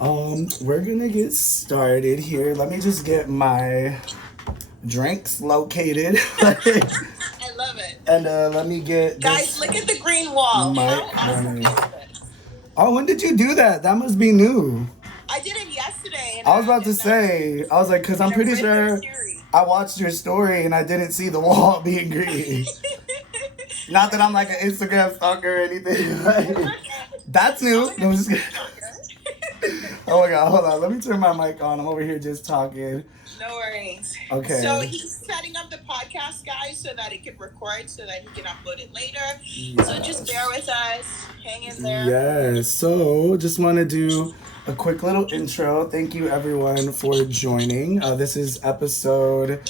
We're gonna get started here. Let me just get my drinks located. I love it. And let me get Guys, this look at the green wall. mic How awesome running. is this? Oh, when did you do that? That must be new. I did it yesterday I was about to say, I was like, because I'm in a pretty rhythm sure series. I watched your story and I didn't see the wall being green. Not that I'm like an Instagram stalker or anything. That's I'm new. a No, I'm just Instagram kidding. stalker. Oh my god, hold on. Let me turn my mic on. I'm over here just talking. No worries. So Okay. he's setting up the podcast, guys, so that it can record, so that he can upload it later. So just bear Yes. with us. Hang in there. Yes. So, just want to do a quick little intro. Thank you, everyone, for joining. This is episode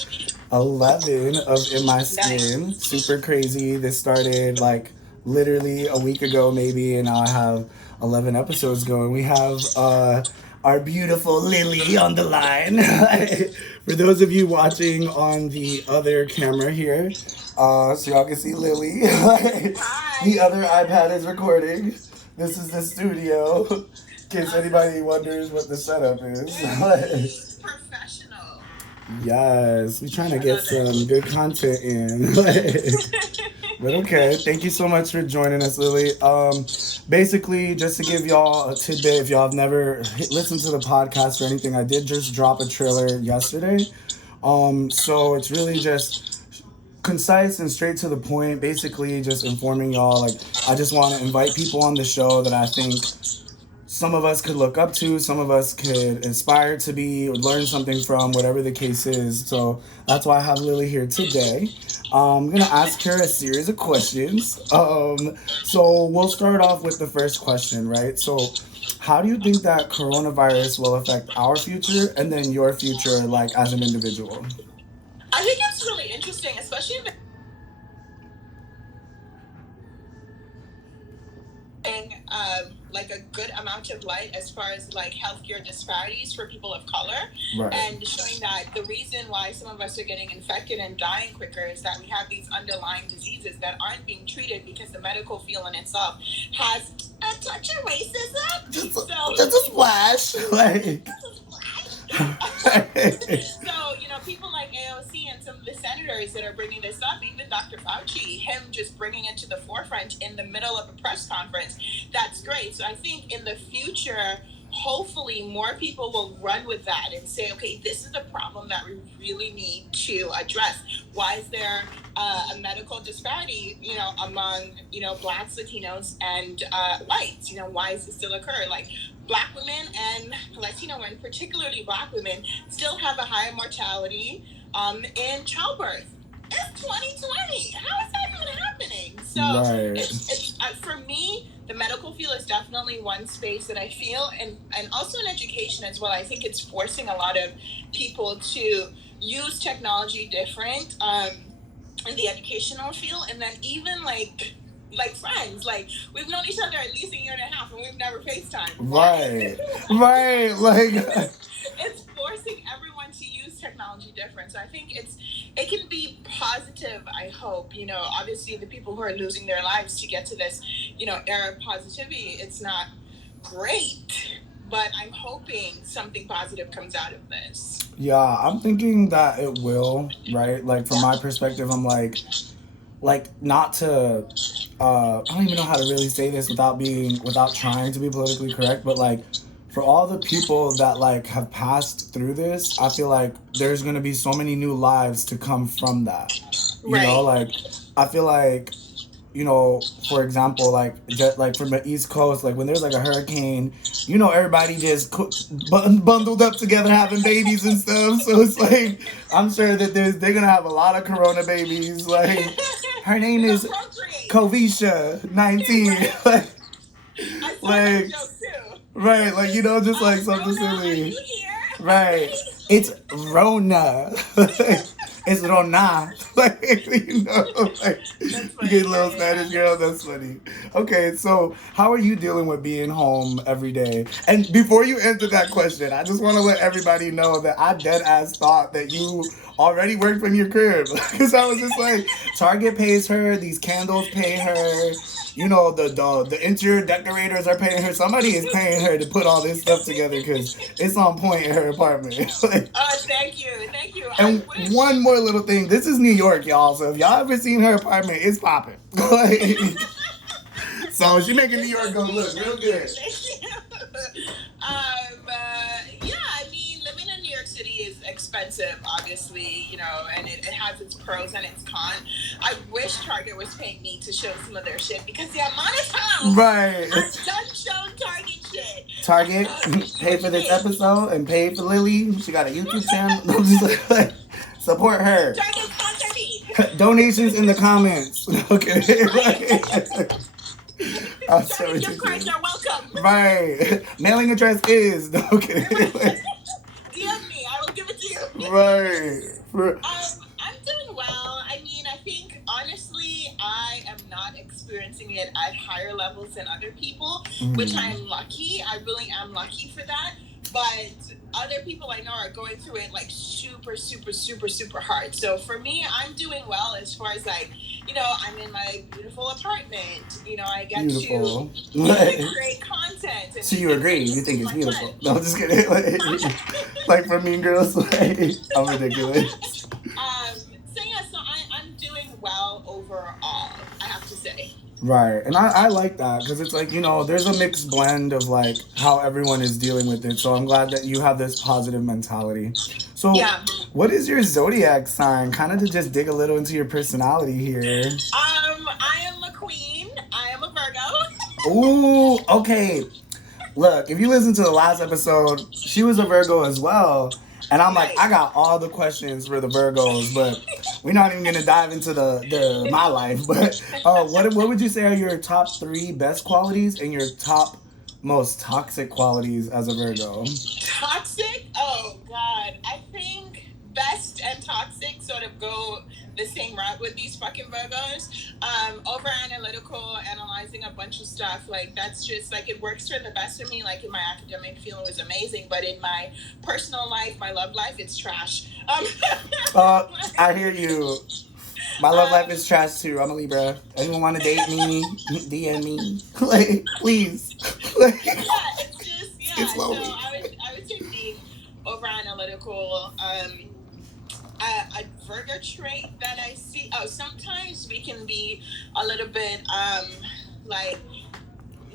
11 of In My Skin. Nice. Super crazy. This started like literally a week ago, maybe, and now I have 11 episodes going. We have our beautiful Lily on the line. For those of you watching on the other camera here, so y'all can see Lily. The Hi. other iPad is recording. This is the studio. In case Awesome. anybody wonders what the setup is. Very professional. Yes, we trying to I get love some it. good content in. But okay, thank you so much for joining us, Lily. Basically, just to give y'all a tidbit, if y'all have never listened to the podcast or anything, I did just drop a trailer yesterday. So it's really just concise and straight to the point. Basically, just informing y'all. Like, I just want to invite people on the show that I think some of us could look up to, some of us could aspire to be or learn something from, whatever the case is. So that's why I have Lily here today. I'm gonna ask her a series of questions. So we'll start off with the first question, right? So, how do you think that coronavirus will affect our future and then your future, like as an individual? I think it's really interesting, especially in like a good amount of light as far as like healthcare disparities for people of color, Right. and showing that the reason why some of us are getting infected and dying quicker is that we have these underlying diseases that aren't being treated because the medical field in itself has a touch of racism. Just, So just a splash, like. so, people like AOC and some of the senators that are bringing this up, even Dr. Fauci, him just bringing it to the forefront in the middle of a press conference, that's great. So I think in the future, hopefully more people will run with that and say, okay, this is the problem that we really need to address. Why is there a medical disparity, among, blacks, Latinos, and whites? Why does this still occur? Like, black women and Latino women, particularly black women, still have a higher mortality in childbirth. It's 2020. How is that even happening? So Right. it's for me, the medical field is definitely one space that I feel, and also in education as well. I think it's forcing a lot of people to use technology different in the educational field, and then even like friends. Like, we've known each other at least a year and a half, and we've never FaceTime. Right. Right. Like. It's forcing everyone to use technology different. So I think it can be positive. I hope, obviously the people who are losing their lives to get to this, era of positivity. It's not great, but I'm hoping something positive comes out of this. Yeah, I'm thinking that it will, right? Like from my perspective, I'm like not to I don't even know how to really say this without trying to be politically correct, but like for all the people that like have passed through this, I feel like there's gonna be so many new lives to come from that. Right. Like I feel like for example, like just like from the East Coast, like when there's like a hurricane, everybody just bundled up together having babies and stuff. So it's like I'm sure that they're gonna have a lot of Corona babies. Like her name It's is appropriate. Kovisha 19. Right. I saw that Like joke too. right, like just like something Rona, are silly. you here? Right. It's Rona. It's Rona. Like, like, That's you get a funny. little Yeah, yeah, Spanish girl. That's funny. Okay, so how are you dealing with being home every day? And before you answer that question, I just want to let everybody know that I dead ass thought that you already work from your crib. Because I was just like, Target pays her, these candles pay her, you know, the interior decorators are paying her. Somebody is paying her to put all this stuff together because it's on point in her apartment. Like, Thank you, thank you. and I wish. one more little thing. This is New York, y'all. So if y'all ever seen her apartment, it's popping. Like, so she making New York go look real good. Yeah, I mean, living in New York City is expensive, obviously, you know, and it has its pros and its cons. I wish Target was paying me to show some of their shit because the amount of times Right. I've done shown Target shit. Target, pay for this episode and pay for Lily. She got a YouTube channel. I'm just like, support her. Target sponsor me. Donations in the comments. Okay. I'm so Target gift cards are welcome. Right. Mailing address is okay. DM me. I will give it to you. Right. I'm doing well. I mean, I think honestly, I am not experiencing it at higher levels than other people, which I am lucky. I really am lucky for that. But other people I know are going through it like super, super, super, super hard. So for me, I'm doing well as far as like, you know, I'm in my beautiful apartment. You know, I get to create content. And so you agree? You think it's beautiful? No, I'm just kidding. Like for Mean Girls, like, I'm ridiculous. So yeah, so I'm doing well overall, I have to say. Right, and I like that because it's like, you know, there's a mixed blend of like how everyone is dealing with it. So I'm glad that you have this positive mentality. So yeah. What is your zodiac sign? Kind of to just dig a little into your personality here. I am a queen. I am a Virgo. Ooh, okay. Look, if you listen to the last episode, she was a Virgo as well. And I'm like, I got all the questions for the Virgos, but we're not even gonna dive into the my life. But what would you say are your top 3 best qualities and your top most toxic qualities as a Virgo? Toxic? Oh God, I think best and toxic sort of go the same route with these fucking Virgos. Over analytical, analyzing a bunch of stuff, like that's just like it works for the best of me. Like in my academic field, it was amazing, but in my personal life, my love life, it's trash. I hear you. My love life is trash too. I'm a Libra. Anyone want to date me? DM me, like please. Like, yeah, it's just it's lonely. So I would say being over analytical. A Virgo trait that I see. Oh, sometimes we can be a little bit like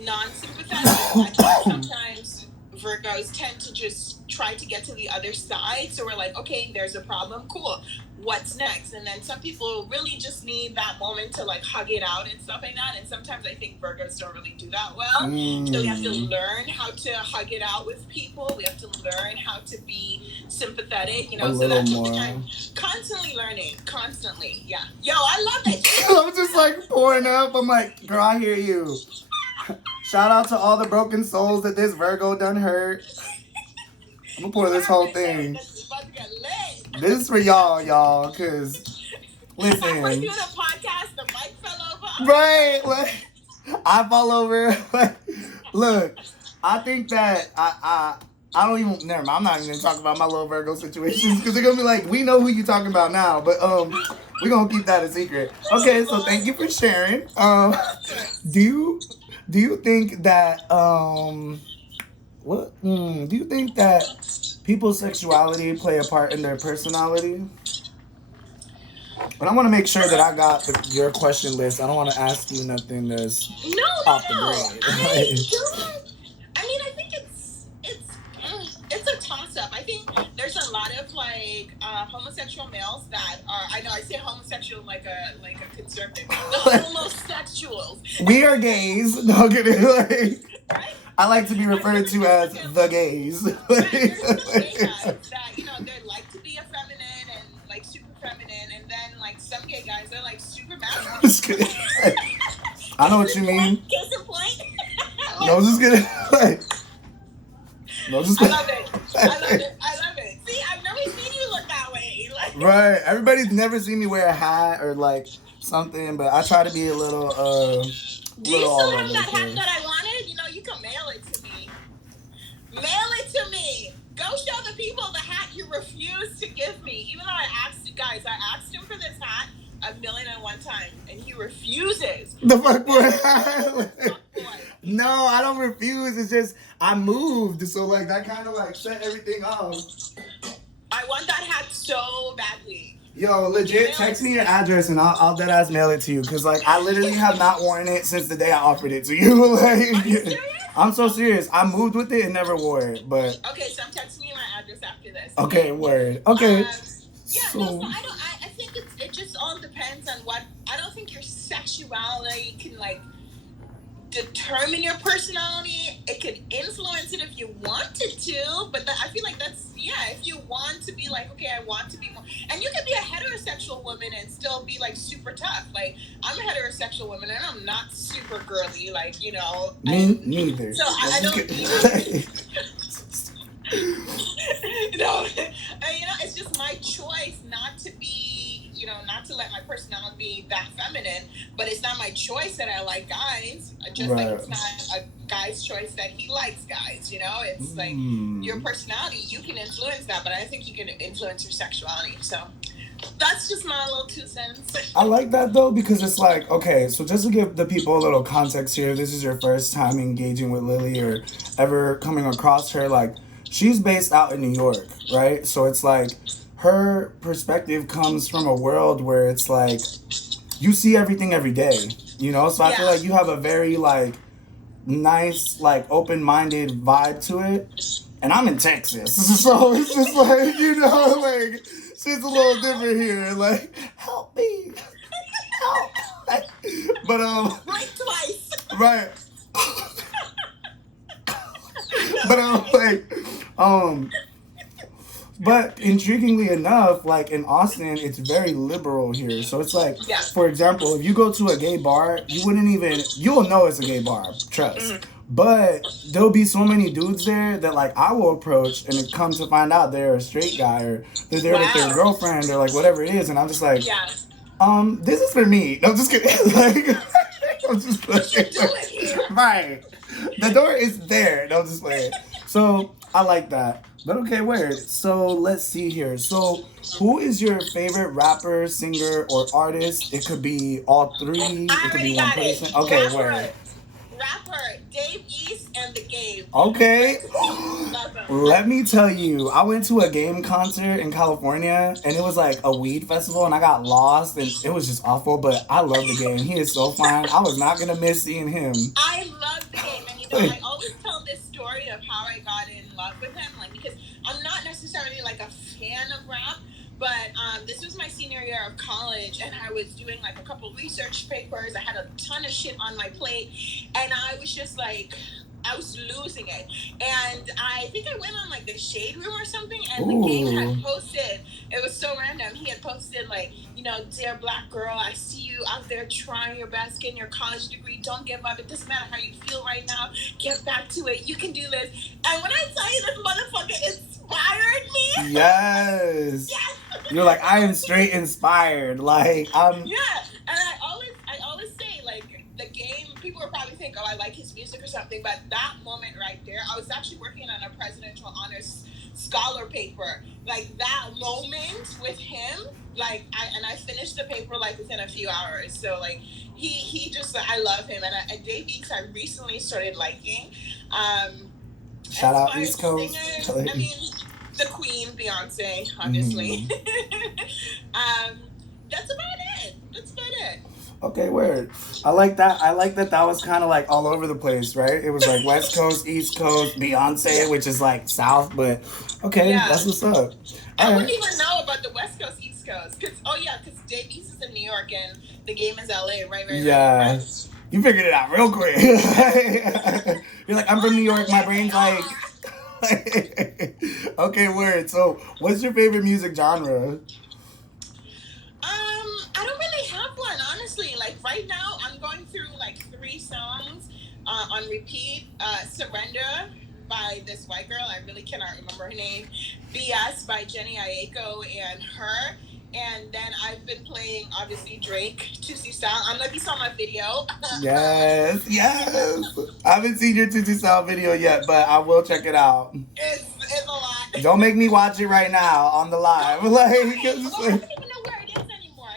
non-sympathetic. I think sometimes Virgos tend to just try to get to the other side. So we're like, okay, there's a problem. Cool. What's next? And then some people really just need that moment to like hug it out and stuff like that. And sometimes I think Virgos don't really do that well. So we have to learn how to hug it out with people. We have to learn how to be sympathetic, you know. So that's what I'm constantly learning. Constantly. Yeah. Yo, I love that. I'm just like pouring up. I'm like, girl, I hear you. Shout out to all the broken souls that this Virgo done hurt. I'm gonna pour this whole thing. This is for y'all, cause listen. We're doing a podcast, the mic fell over. Right, like I fall over. Like, look, I think that I don't even. Never mind. I'm not even gonna talk about my little Virgo situations because they're gonna be like, we know who you talking about now, but we're gonna keep that a secret. Okay, so thank you for sharing. Do you think that do you think that people's sexuality play a part in their personality? But I want to make sure that I got your question list. I don't want to ask you nothing that's off the grid. I think it's a toss up. I think there's a lot of like homosexual males that are. I know I say homosexual like a conservative. The homosexuals. We are gays. No kidding. Right? I like to be referred to as the gays. There's some gay guys that, you know, they like to be effeminate and like super feminine, and then like some gay guys are like super masculine. I know what you mean. Case in point. No, just kidding. No, just I love it. I love it. See, I've never seen you look that way. Like, right. Everybody's never seen me wear a hat or like something, but I try to be a little do you still have that hat that I wanted? You know, you can mail it to me. Mail it to me. Go show the people the hat he refused to give me. Even though I asked him for this hat 1,000,001 times, and he refuses. The fuck boy. No, I don't refuse. It's just I moved, so like that kind of like set everything off. I want that hat so badly. Yo, legit, text me your address and I'll dead ass mail it to you. Cause like I literally have not worn it since the day I offered it to you. Are you serious? I'm so serious. I moved with it and never wore it, but okay, so I'm texting you my address after this. Okay, word. Okay. Yeah, so I think it just all depends on what. I don't think your sexuality can like determine your personality. It could influence it if you wanted to, but I feel like that's if you want to be like, okay, I want to be more, and you can be a heterosexual woman and still be like super tough. Like I'm a heterosexual woman and I'm not super girly, like Me neither. So I don't. No, it's just my choice not to be, not to let my personality be that feminine, but it's not my choice that I like guys, just like it's not a guy's choice that he likes guys, it's like your personality, you can influence that, but I think you can influence your sexuality, so that's just my little 2 cents. I like that though, because it's like, okay, so just to give the people a little context here, this is your first time engaging with Lily or ever coming across her, like, she's based out in New York, right? So it's like her perspective comes from a world where it's like you see everything every day, So I feel like you have a very like nice, like open-minded vibe to it. And I'm in Texas, so it's just like, like shit's a little different here. Like, help me, help. But Right twice. Right. But but intriguingly enough, like in Austin, it's very liberal here. So it's like, for example, if you go to a gay bar, you'll know it's a gay bar, trust. Mm-hmm. But there'll be so many dudes there that like I will approach and it comes to find out they're a straight guy or they're there with their girlfriend or like whatever it is. And I'm just like, this is for me. No, I'm just kidding. Like, I'm just playing. Right. The door is there. No, just playing. So I like that. But okay, weird. So let's see here. So who is your favorite rapper, singer, or artist? It could be all three. It could be one person. Okay, weird. Rapper, Dave East and The Game. Okay. Let me tell you, I went to a Game concert in California, and it was like a weed festival, and I got lost, and it was just awful, but I love The Game. He is so fine. I was not going to miss seeing him. I love The Game, and I always tell this story of how I got in love with him, like, because I'm not necessarily like a fan of rap, but this was my senior year of college, and I was doing like a couple research papers. I had a ton of shit on my plate, and I was just like, I was losing it. And I think I went on like the Shade Room or something, and The Game had posted, it was so random, he had posted like, dear black girl, I see you out there trying your best, getting your college degree, don't give up, it doesn't matter how you feel right now, get back to it, you can do this. And when I tell you this motherfucker inspired me. Yes. Yes. You're like, I am straight inspired. Like, I'm. Yeah, and I always say, like, The Game, people will probably think, oh, I like his music or something, but that moment right there, I was actually working on a presidential honors scholar paper. Like, that moment with him, like, I finished the paper, like, within a few hours. So, like, he just, I love him. And Dave East, I recently started liking. Shout out East Coast. Singers, I mean, the Queen, Beyonce, obviously. That's about it. Okay, weird. I like that. That was kind of like all over the place, right? It was like West Coast, East Coast, Beyonce, which is like South, but okay, that's what's up. I wouldn't even know about the West Coast, East Coast. Because Dave East is in New York and The Game is LA, right? Yeah. Right. You figured it out real quick. You're like, I'm from New York, my brain's like... Okay, word. So, what's your favorite music genre? I don't really have one, honestly. Like, right now, I'm going through, like, 3 songs on repeat. Surrender by this white girl. I really cannot remember her name. BS by Jenny Aiko and her. And then I've been playing, obviously, Drake, Tootsie Style. I don't know if you saw my video. Yes. I haven't seen your Tootsie Style video yet, but I will check it out. It's a lot. Don't make me watch it right now on the live. Don't Like, worry. it's Oh, I like- don't even know where it is anymore.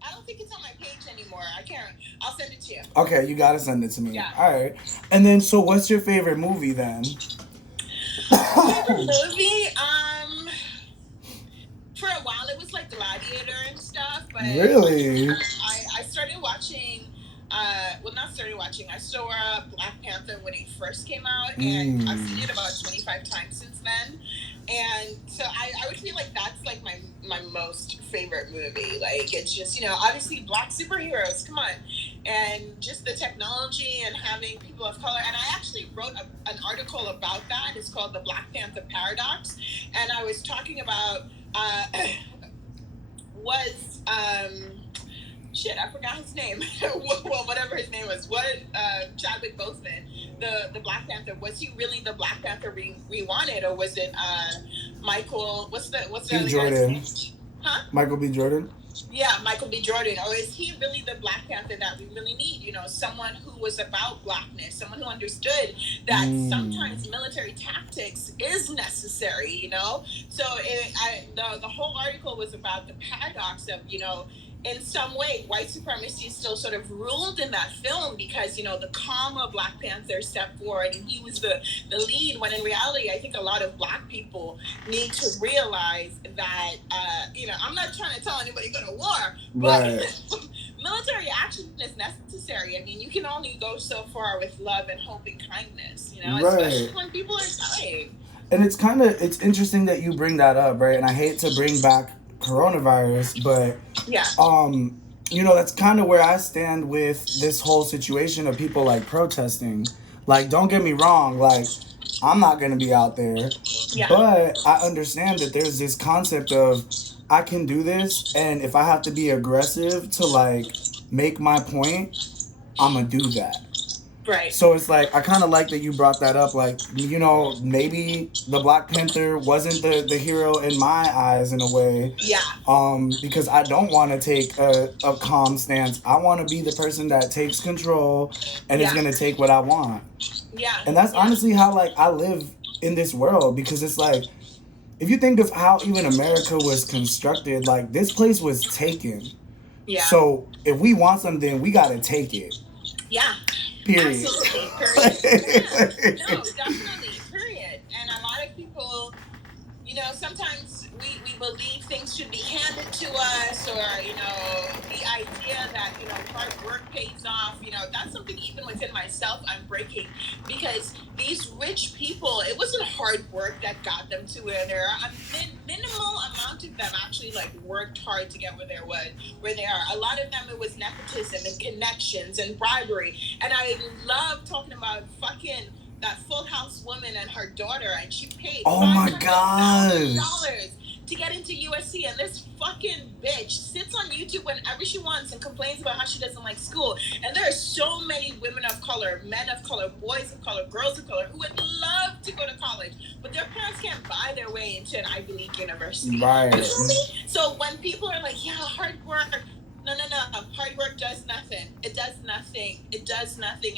I don't think it's on my page anymore. I can't. I'll send it to you. okay, you gotta send it to me. Yeah. All right. And then, so what's your favorite movie then? Favorite movie? For a while it was like Gladiator and stuff, but Really? I started watching. Well, not started watching. I saw Black Panther when it first came out, and I've seen it about 25 times since then. And so I would feel like that's like my most favorite movie. Like, it's just, obviously black superheroes, come on. And just the technology and having people of color. And I actually wrote an article about that. It's called The Black Panther Paradox. And I was talking about was shit, I forgot his name. Well, whatever his name was. What Chadwick Boseman, the Black Panther, was he really the Black Panther we wanted, or was it Michael? What's the other Jordan. guy's name? Huh? Michael B. Jordan. Yeah, Michael B. Jordan. Or is he really the Black Panther that we really need? Someone who was about blackness, someone who understood that sometimes military tactics is necessary. So the whole article was about the paradox of in some way, white supremacy still sort of ruled in that film because, the calmer Black Panther stepped forward and he was the lead, when in reality, I think a lot of black people need to realize that, I'm not trying to tell anybody go to war, but Right. military action is necessary. I mean, you can only go so far with love and hope and kindness, especially when people are dying. And it's interesting that you bring that up, right? And I hate to bring back coronavirus, but yeah, that's kind of where I stand with this whole situation of people like protesting. Like, don't get me wrong, like I'm not gonna be out there, but I understand that there's this concept of I can do this, and if I have to be aggressive to like make my point, I'm gonna do that. Right. So it's like, I kind of like that you brought that up. Like, maybe the Black Panther wasn't the hero in my eyes in a way. Yeah. Because I don't want to take a calm stance. I want to be the person that takes control and is going to take what I want. Yeah. And that's honestly how, like, I live in this world. Because it's like, if you think of how even America was constructed, like, this place was taken. Yeah. So if we want something, we got to take it. Yeah. Period. Absolutely. Period. Yeah. No, definitely. Period. And a lot of people, sometimes we believe things should be handed to us, or, the idea that, hard work pays off, that's something even within myself I'm breaking, because these rich people, it wasn't hard work that got them to where they're a minimal amount of them actually like worked hard to get where they are. A lot of them, it was nepotism and connections and bribery. And I love talking about fucking that Full House woman and her daughter, and she paid $500,000 to get into USC, and this fucking bitch sits on YouTube whenever she wants and complains about how she doesn't like school. And there are so many women of color, men of color, boys of color, girls of color who would love to go to college, but their parents can't buy their way into an Ivy League university. Right. You know me? So when people are like, yeah, hard work, no. Hard work does nothing. It does nothing.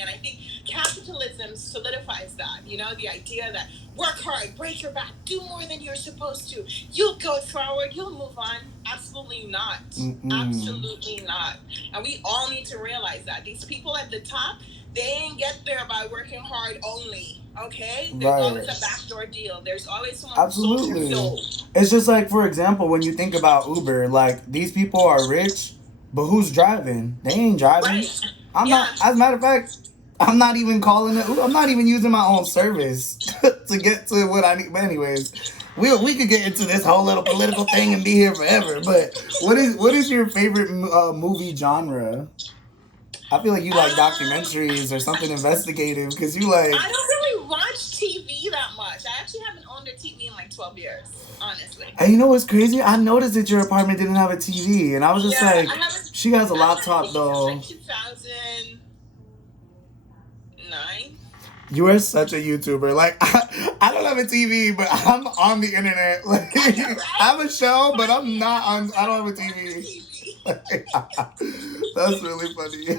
And I think capitalism solidifies that. The idea that work hard, break your back, do more than you're supposed to. You'll go forward. You'll move on. Absolutely not. Absolutely not. And we all need to realize that. These people at the top, they ain't get there by working hard only. Okay? There's always a backdoor deal. There's always someone Absolutely. who sold. It's just like, for example, when you think about Uber, like, these people are rich, but who's driving? They ain't driving. Right. I'm not. As a matter of fact, I'm not even calling it. I'm not even using my own service to get to what I need. But anyways, we could get into this whole little political thing and be here forever. But what is your favorite movie genre? I feel like you like documentaries or something investigative, because you like. I don't really watch TV that much. I actually haven't owned a TV in like 12 years, honestly. And you know what's crazy? I noticed that your apartment didn't have a TV, and I was just like, she has a laptop though. Like 2009. You are such a YouTuber. Like, I don't have a TV, but I'm on the internet. Like, I have a show, but I'm not on. I don't have a TV. That's really funny.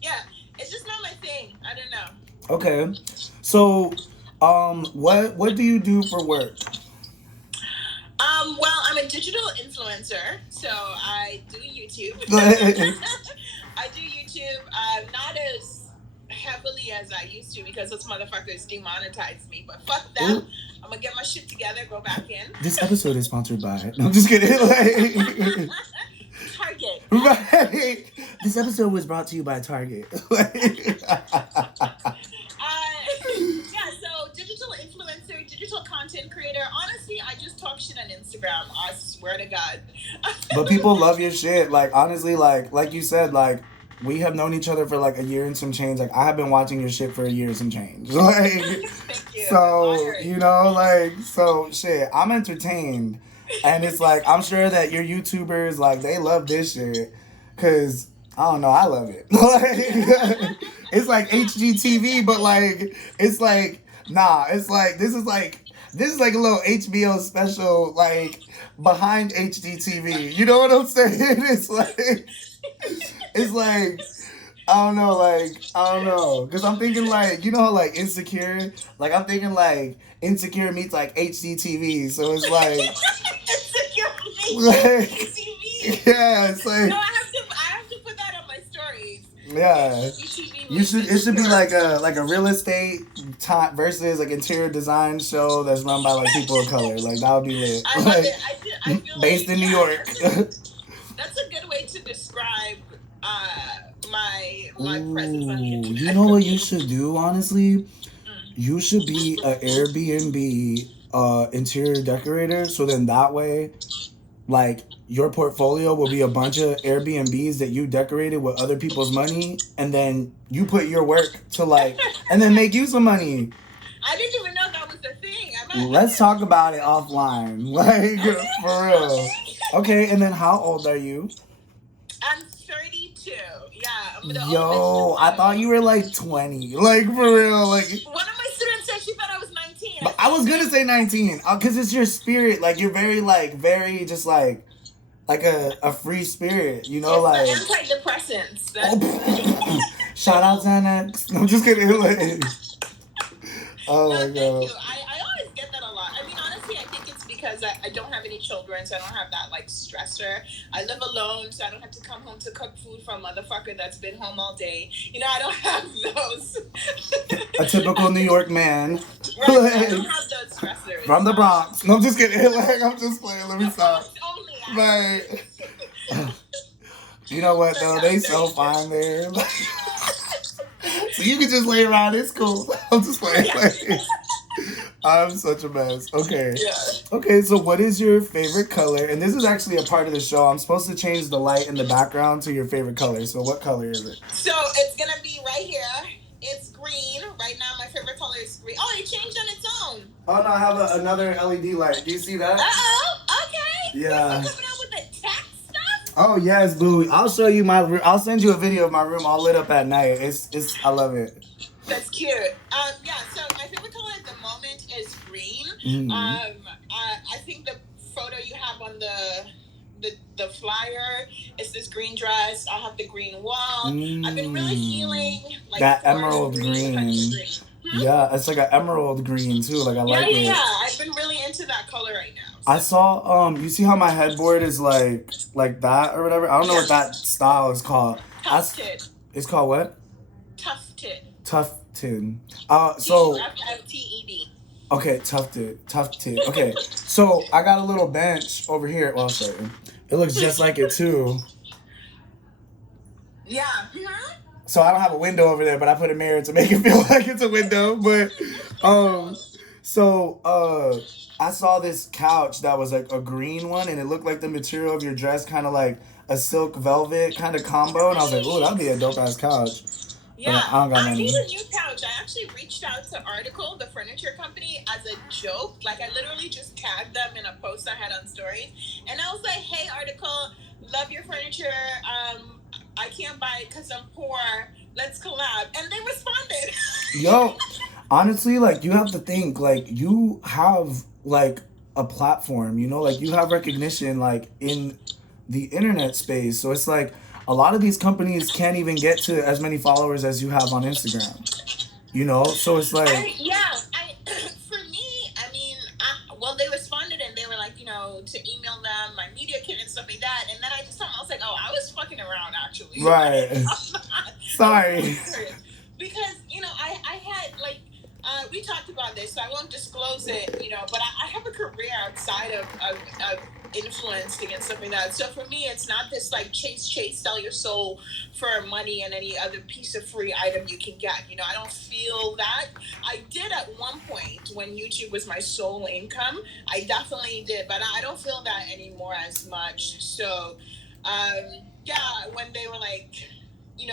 Yeah, it's just not my thing. I don't know. Okay, so What do you do for work? Well, I'm a digital influencer, so I do YouTube. I do YouTube, not as heavily as I used to because those motherfuckers demonetized me. But fuck them. Ooh. I'm gonna get my shit together, go back in. This episode is sponsored by. No, I'm just kidding. Like, Target. Right. This episode was brought to you by Target. Yeah, so digital influencer, digital content creator. Honestly, I just talk shit on Instagram. I swear to God. But people love your shit. Like, honestly, like you said, like, we have known each other for like a year and some change. Like, I have been watching your shit for a year and some change. Like, thank you. So, you know, like, so shit, I'm entertained. And it's like, I'm sure that your YouTubers, like, they love this shit. Cause, I don't know, I love it. Like, it's like HGTV, but like, it's like, nah, it's like, this is like a little HBO special, like, behind HGTV. You know what I'm saying? It's like, I don't know. Because I'm thinking, like, you know how, like, Insecure? Like, I'm thinking, like, Insecure meets, like, HGTV. So it's like... Insecure meets HGTV. Yeah, it's like... No, I have to put that on my stories. Yeah. It should be like a real estate versus like interior design show that's run by like people of color. Like that would be lit. I love it. I feel based in New York. That's a good way to describe my presence on the internet. You know what you should do, honestly? You should be an Airbnb interior decorator. So then that way, like, your portfolio will be a bunch of Airbnbs that you decorated with other people's money, and then you put your work to, like, and then make you some money. I didn't even know that was a thing. Let's talk about it offline. Like, for real. Okay, and then how old are you? I'm 32. Yeah, I'm the Yo, I thought you were, like, 20. Like, for real. Like, one of my students said she thought I was 19. But I was gonna say 19, because it's your spirit. Like, you're very just, like a free spirit, you know, it's like... the antidepressants. Shout out Xanax. I'm just kidding. Like, oh, my God. Thank you. I always get that a lot. I mean, honestly, I think it's because I don't have any children, so I don't have that, like, stressor. I live alone, so I don't have to come home to cook food for a motherfucker that's been home all day. You know, I don't have those. A typical New York man. Right, I don't have those stressors. From the Bronx. No, I'm just kidding. Like, I'm just playing. Let me stop. Right. You know what, though? They so fine there. So you can just lay around. It's cool. I'm just playing. I'm such a mess. Okay. Yeah. Okay, so what is your favorite color? And this is actually a part of the show. I'm supposed to change the light in the background to your favorite color. So what color is it? So it's going to be right here. It's green. Right now, my favorite color is green. Oh, it changed on its own. Oh, no, I have another LED light. Do you see that? Uh-oh. Okay. Yeah. You're coming out with the tech stuff? Oh, yes, boo. I'll show you my room. I'll send you a video of my room all lit up at night. I love it. That's cute. Yeah, so my favorite color at the moment is green. Mm-hmm. I think the photo you have on the flyer is this green dress. I have the green wall. I've been really feeling like that emerald green. Yeah, it's like an emerald green too. Like I like it. Yeah. I've been really into that color right now. So. I saw you see how my headboard is like that or whatever? I don't know what that style is called. Tufted. It's called what? Tufted. Tufted. So Tufted. Okay, tufted. Okay, so I got a little bench over here. Well, sorry. It looks just like it too. Yeah. Mm-hmm. So I don't have a window over there, but I put a mirror to make it feel like it's a window. But I saw this couch that was like a green one, and it looked like the material of your dress, kind of like a silk velvet kind of combo. And I was like, "Ooh, that'd be a dope ass couch." Yeah, I need a new couch. I actually reached out to Article, the furniture company, as a joke. Like, I literally just tagged them in a post I had on stories. And I was like, hey, Article, love your furniture. I can't buy it because I'm poor. Let's collab. And they responded. Yo, honestly, like, you have to think, like, you have, like, a platform, you know? Like, you have recognition, like, in the internet space. So it's like, a lot of these companies can't even get to as many followers as you have on Instagram. You know? So it's like... to email them my media kit and stuff like that. And then I just told them, I was like, oh, I was fucking around actually. Right. Sorry. Because, I had like, we talked about this, so I won't disclose it, but I have a career outside of influencing and stuff like that. So for me, it's not this like chase, sell your soul for money and any other piece of free item you can get. I don't feel that. I did at one point when YouTube was my sole income. I definitely did, but I don't feel that anymore as much. So, when they were like,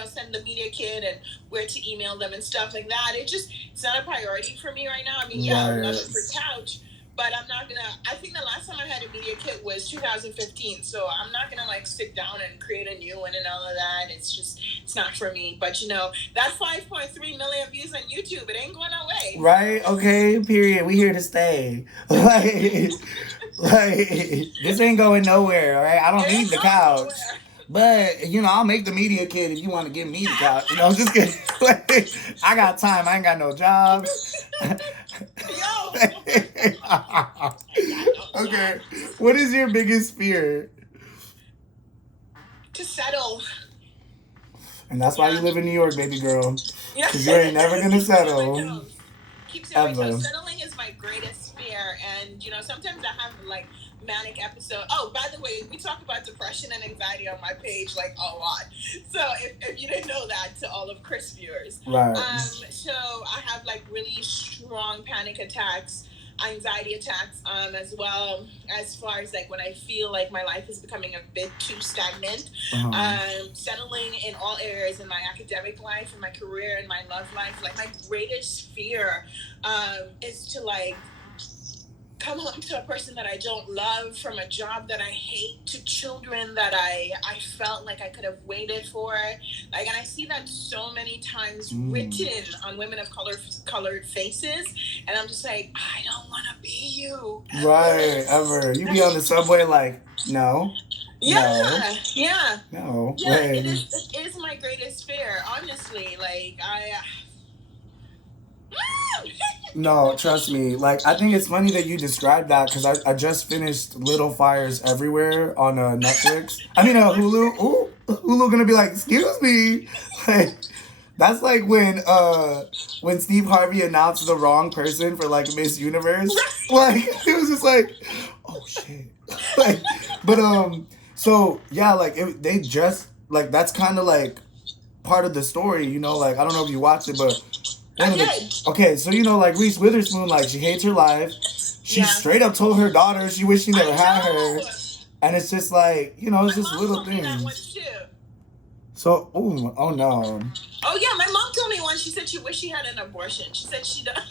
send the media kit and where to email them and stuff like that. It's not a priority for me right now. I mean, I love it for couch, but I'm not gonna. I think the last time I had a media kit was 2015, so I'm not gonna like sit down and create a new one and all of that. It's not for me. But that 5.3 million views on YouTube, it ain't going away. Right? Okay. Period. We here to stay. Like this ain't going nowhere. All right. I don't need the couch. Nowhere. But, I'll make the media kit if you want to give me the couch. Just kidding. I got time. I ain't got no jobs. Okay. What is your biggest fear? To settle. And that's why you live in New York, baby girl. Because you ain't never going to settle. Keep saying settling is my greatest fear. And, sometimes I have, like, manic episode. Oh, by the way, we talk about depression and anxiety on my page like a lot. So if you didn't know that, to all of Chris viewers, right? So I have like really strong panic attacks, anxiety attacks, as well, as far as like when I feel like my life is becoming a bit too stagnant. Settling in all areas in my academic life, in my career, in my love life. Like my greatest fear is to like come home to a person that I don't love, from a job that I hate, to children that I felt like I could have waited for. Like, and I see that so many times written on women of colored faces, and I'm just like, I don't want to be you. Right, ever. You be on the subway like, no. Yeah. No. Yeah, it is my greatest fear, honestly. Like, No, trust me. Like, I think it's funny that you described that because I just finished Little Fires Everywhere on Netflix. I mean, Hulu. Ooh, Hulu gonna be like, excuse me. Like, that's like when Steve Harvey announced the wrong person for like Miss Universe. Like, it was just like, oh shit. Like, but so yeah, like they just like that's kind of like part of the story, Like, I don't know if you watched it, but. Okay, so like Reese Witherspoon, like she hates her life. She straight up told her daughter she wished she never had her, and it's just like it's just little things. So, oh no. Oh yeah, my mom told me once. She said she wished she had an abortion. She said she done.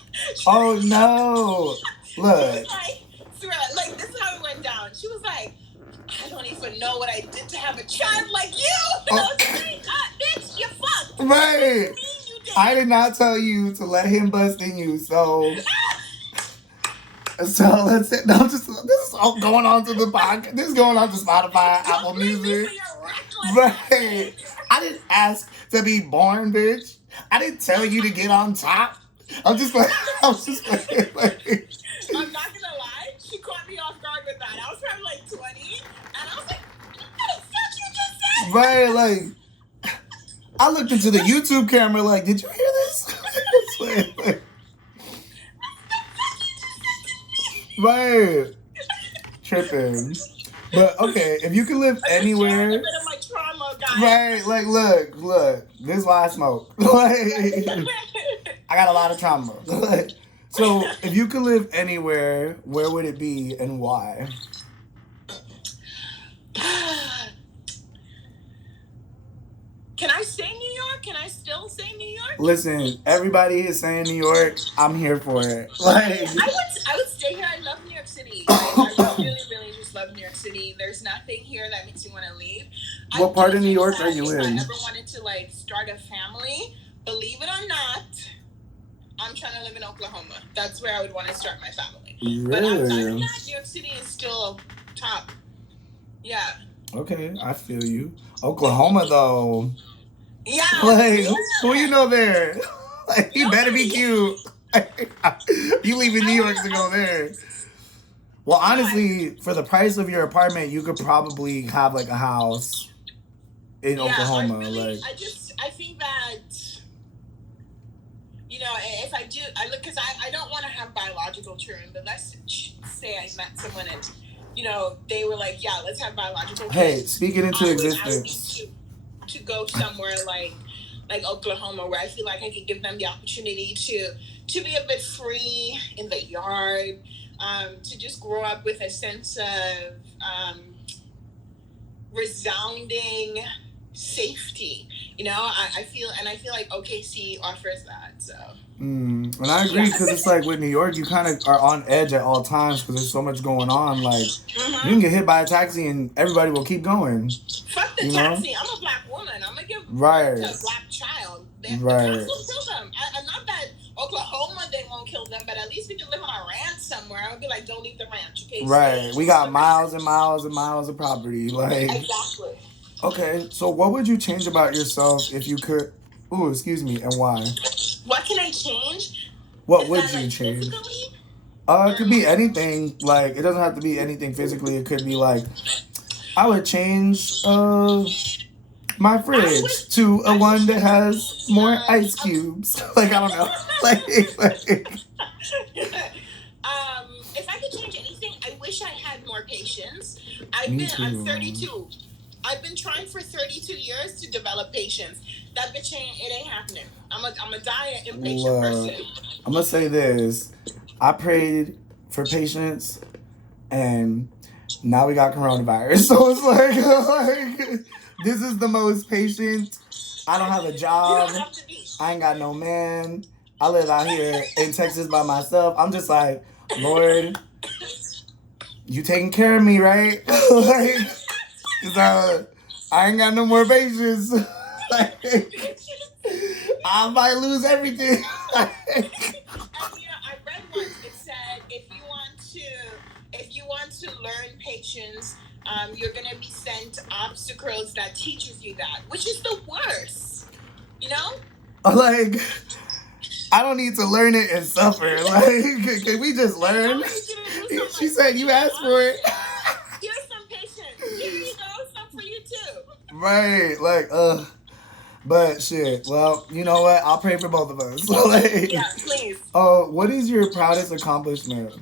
Oh no! Look. Like this is how it went down. She was like, I don't even know what I did to have a child like you. And I was like, bitch, you fucked. Right. I did not tell you to let him bust in you, so let's say, no, this is all going on to the podcast. This is going on to Spotify, Apple Music. Right. I didn't ask to be born, bitch. I didn't tell you to get on top. I'm just like, I'm not gonna lie, she caught me off guard with that. I was probably like 20, and I was like, what the fuck you just said? Right, like. I looked into the YouTube camera like, did you hear this? Right. Tripping. But okay, if you could live anywhere. A bit of my trauma, guys. Right, like look. This is why I smoke. I got a lot of trauma. So if you could live anywhere, where would it be and why? Can I say New York? Can I still say New York? Listen, everybody is saying New York. I'm here for it. Like, I would stay here. I love New York City. I really, really just love New York City. There's nothing here that makes me want to leave. What part of New York are you in? If I ever wanted to like start a family, believe it or not, I'm trying to live in Oklahoma. That's where I would want to start my family. Really? But outside of that, New York City is still top. Yeah. Okay, I feel you. Oklahoma, though. Yeah. Like, who you know there? Like, he better be cute. You leaving New York to go there. Well, No, honestly, for the price of your apartment, you could probably have like a house in yeah, I Oklahoma. really, Like, I think that, if I do, I look, because I don't want to have biological children, but let's say I met someone and, they were like, yeah, let's have biological hey, kids. speak it into I would need existence. to go somewhere like Oklahoma, where I feel like I could give them the opportunity to be a bit free in the yard, to just grow up with a sense of resounding safety. I feel like OKC offers that. So And I yeah. agree because it's like with New York, you kind of are on edge at all times because there's so much going on. Like, you can Mm-hmm. get hit by a taxi and everybody will keep going. Fuck the You know? taxi. I'm a black woman. I'm gonna give birth to Right. a black child. The cops Right. will kill them. Not that Oklahoma they won't kill them, but at least we can live on a ranch somewhere. I would be like, don't leave the ranch, okay? Stay Right. We on got the miles and ranch. miles and miles of property. Like, Exactly. okay. So, what would you change about yourself if you could? Ooh, excuse me. And why? What can I change? What Is would that you like change? physically It or could be emotionally? anything. Like, it doesn't have to be anything physically. It could be like, I would change my I fridge wish to a I one wish that I could has be more ice cubes. Like, I don't know. Like if I could change anything, I wish I had more patience. me I'm too. 32. I've been trying for 32 years to develop patience. That bitch it ain't happening. I'm a die an impatient person. Look, I'm gonna say this. I prayed for patience, and now we got coronavirus. So it's like this is the most patient. I don't have a You don't job. have to be. I ain't got no man. I live out here in Texas by myself. I'm just like, Lord, you taking care of me, right? Like, cause I ain't got no more patience. Like, I might lose everything. And I read once it said if you want to learn patience, you're gonna be sent obstacles that teaches you that, which is the worst. You know? Like, I don't need to learn it and suffer. Like, can we just I learn? don't need you to do some She said you asked for it. here's some patience. Here you go, some for you too. Right, like, but shit. Well, you know what? I'll pray for both of us. Yeah, Like, please. what is your proudest accomplishment?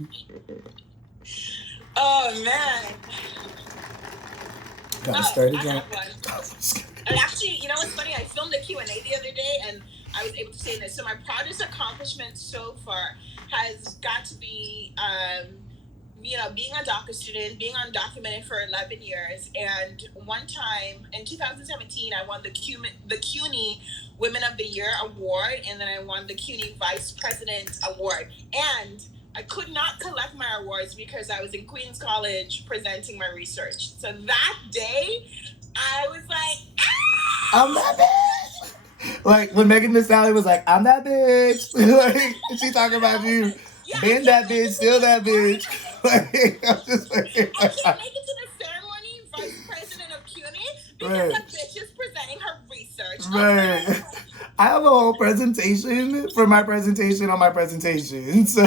Oh man. Gotta Oh, start I again. have one. And actually, you know what's funny? I filmed a Q&A the other day, and I was able to say this. So my proudest accomplishment so far has got to be, being a DACA student, being undocumented for 11 years. And one time in 2017, I won the CUNY Women of the Year Award, and then I won the CUNY Vice President Award. And I could not collect my awards because I was in Queens College presenting my research. So that day, I was like, I'm that bitch. Like when Megan Thee Stallion was like, I'm that bitch. Like she talking about you. yeah, I Been can't that make bitch, it to still the that bitch. Like I'm just like, I can't make it to the ceremony, vice president of CUNY, because right, that bitch is presenting her research. right. I have a whole presentation for my presentation on my presentation. So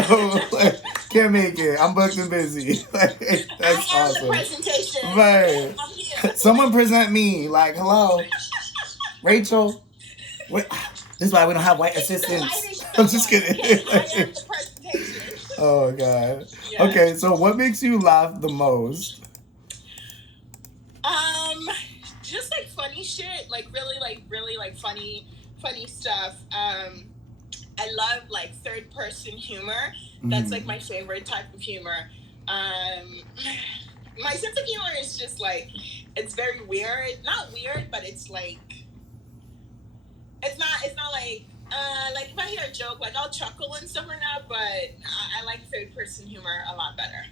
like can't make it. I'm booked and busy. Like I that's am the awesome. presentation. Okay, Right. I'm here. Someone present me. Like, hello, Rachel. Wait, this is why we don't have white It's assistants. delighting I'm just someone. Okay, I am kidding. the presentation. Oh god. Yeah. Okay, so what makes you laugh the most? Um, just like funny shit, really like funny stuff. I love like third person humor. That's like my favorite type of humor. Um, my sense of humor is just like it's very weird. Not weird, but it's like it's not like if I hear a joke, like I'll chuckle and stuff like that. But I like third person humor a lot better.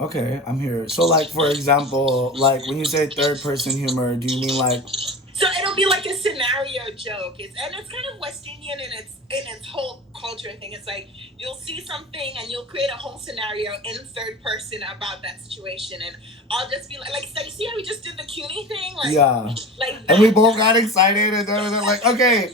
Okay, I'm here. So like for example, like when you say third person humor, do you mean like So it'll be like a scenario joke. It's kind of West Indian in its whole culture thing. It's like you'll see something and you'll create a whole scenario in third person about that situation, and I'll just be like so you see how we just did the CUNY thing, yeah. like And we that. both got excited and then like, okay,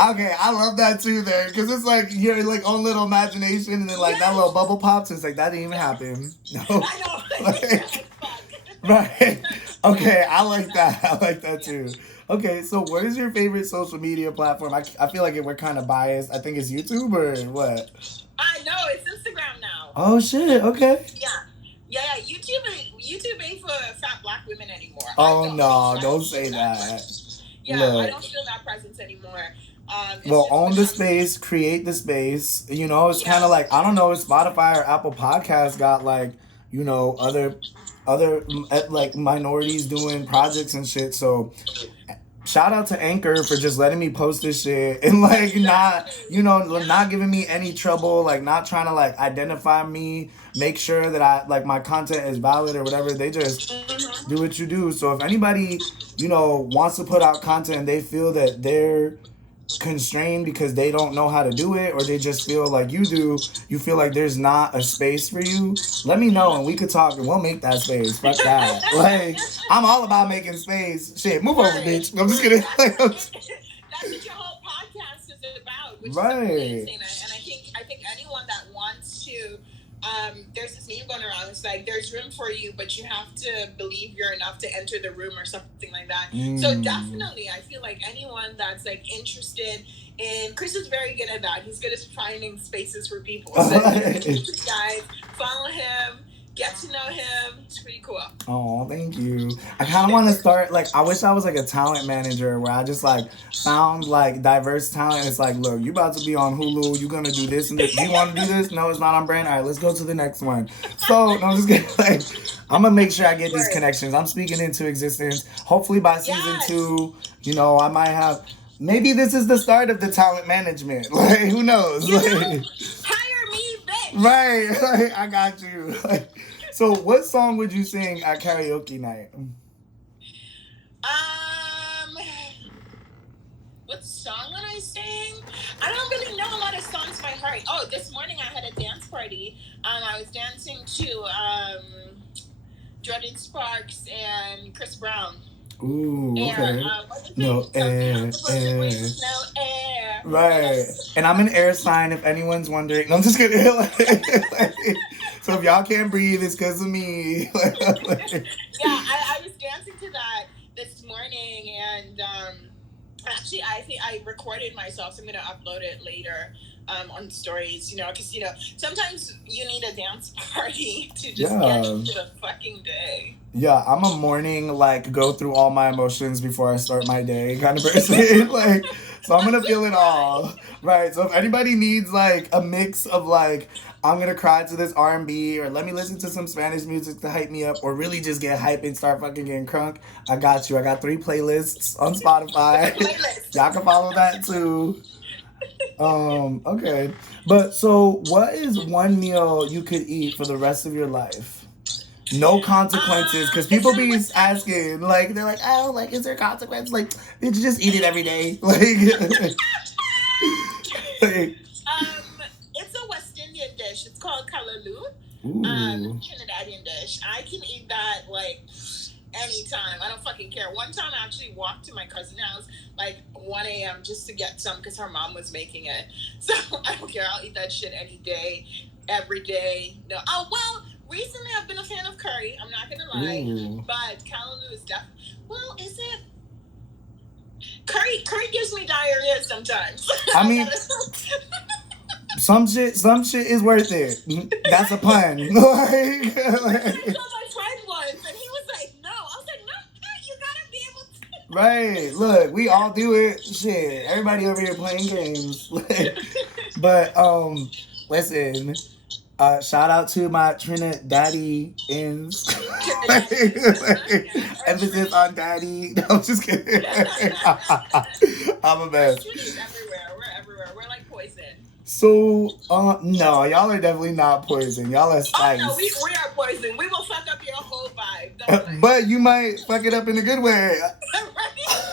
Okay, I love that too there, because it's like your like own little imagination, and then like that little Yes. bubble pops. It's like that didn't even happen. No, I know. You're like, like, fuck. right. Yeah. Okay, I like Exactly. that. I like that Yeah. too. Okay, so what is your favorite social media platform? I feel like we're kind of biased. I think it's YouTube or what? I know it's Instagram now. Oh shit. Okay. Yeah. Yeah, yeah. YouTube ain't for fat black women anymore. I Oh don't. At least no, I don't don't feel say that that. presence. Yeah, I Look, don't feel that presence anymore. It's well, just own the become. space, create the space. You know, it's kind Yeah. of like I don't know if Spotify or Apple Podcasts got like other like minorities doing projects and shit. So shout out to Anchor for just letting me post this shit and like not, Exactly. Yeah. not giving me any trouble, like not trying to like identify me, make sure that I like my content is valid or whatever. They just Mm-hmm. do what you do. So if anybody, wants to put out content and they feel that they're constrained because they don't know how to do it, or they just feel like you feel like there's not a space for you, let me know and we could talk and we'll make that space. Fuck that. Like, I'm all about making space. Shit, move over, Word, bitch. I'm just word. kidding. Like, That's what your whole podcast is about, which is right. amazing. And I think anyone that wants to, there's this meme going around. It's like there's room for you, but you have to believe you're enough to enter the room or something like that. So Mm. definitely, I feel like anyone that's like interested in Chris is very good at that. He's good at finding spaces for people. So if you're interested, guys, follow him. Get to know him. It's pretty cool. Oh, thank you. I kind of want to start like I wish I was like a talent manager where I just like found like diverse talent. It's like, look, you about to be on Hulu. You gonna do this and this. Do you want to do this? No, it's not on brand. All right, let's go to the next one. So no, I'm just kidding. Like, I'm gonna make sure I get these Word. connections. I'm speaking into existence. Hopefully by season Yes. 2, I might have. Maybe this is the start of the talent management. Like, who knows? You Like, know, hire me, bitch. right. Like, I got you. Like, so, what song would you sing at karaoke night? Um, what song would I sing? I don't really know a lot of songs by heart. Oh, this morning I had a dance party. I was dancing to Jordan Sparks and Chris Brown. Ooh, And okay. what's the thing? No Something I'm air, supposed to breathe. air. No air. Right. And I'm an air sign if anyone's wondering. No, I'm just kidding. So if y'all can't breathe, it's because of me. Yeah, I was dancing to that this morning, and actually, I think I recorded myself, so I'm gonna upload it later on stories. Because sometimes you need a dance party to just get Yeah. into the fucking day. Yeah, I'm a morning, like, go through all my emotions before I start my day kind of person. Like, so I'm gonna We feel it cry. all. Right. So if anybody needs, like, a mix of, like, I'm gonna cry to this R&B, or let me listen to some Spanish music to hype me up, or really just get hype and start fucking getting crunk, I got you. I got 3 playlists on Spotify. Playlist. Y'all can follow that too. Okay. But so what is one meal you could eat for the rest of your life? No consequences, because Is people there be what? asking, like, they're like, oh, like, is there consequence? Like, bitch, you just eat it every day. Like, It's a West Indian dish. It's called kalaloo. ooh. Trinidadian dish. I can eat that like anytime. I don't fucking care. One time I actually walked to my cousin's house like 1 a.m. just to get some because her mom was making it. So I don't care. I'll eat that shit any day, every day. No. Oh well. Recently, I've been a fan of curry. I'm not gonna lie, Ooh. but kalaloo is definitely. Well, is it? Curry gives me diarrhea sometimes. I I mean, gotta. some shit is worth it. That's a pun. That's what I Like, told my friend once, and he was like, "No." I was like, "No, you gotta be able right. Look, we all do it. Shit. Everybody over here playing games. But listen, shout out to my Trinidadians. Trinidadians." Yeah, our Emphasis Trini. on daddy. No, I'm just kidding. I'm a Our mess. Trini's everywhere. We're everywhere. We're like poison. So, no, y'all are definitely not poison. Y'all are Oh no, we spice. we are poison. We will fuck up your whole vibe. Don't worry. But you might fuck it up in a good way.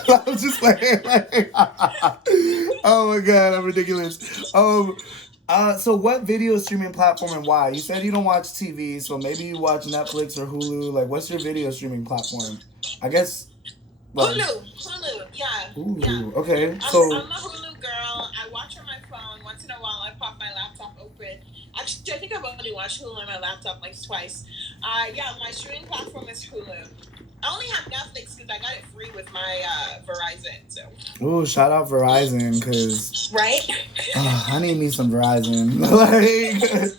Right? I'm just like, oh my god, I'm ridiculous. So what video streaming platform and why? You said you don't watch TV, so maybe you watch Netflix or Hulu. Like, what's your video streaming platform? I guess, well, Hulu. Yeah. Yeah. Hulu. Okay, I'm so a Hulu girl. Actually, I think I've only watched Hulu on my laptop like twice. Yeah, my streaming platform is Hulu. I only have Netflix because I got it free with my Verizon. So. Ooh, shout out Verizon, because Right. I need me some Verizon. Like,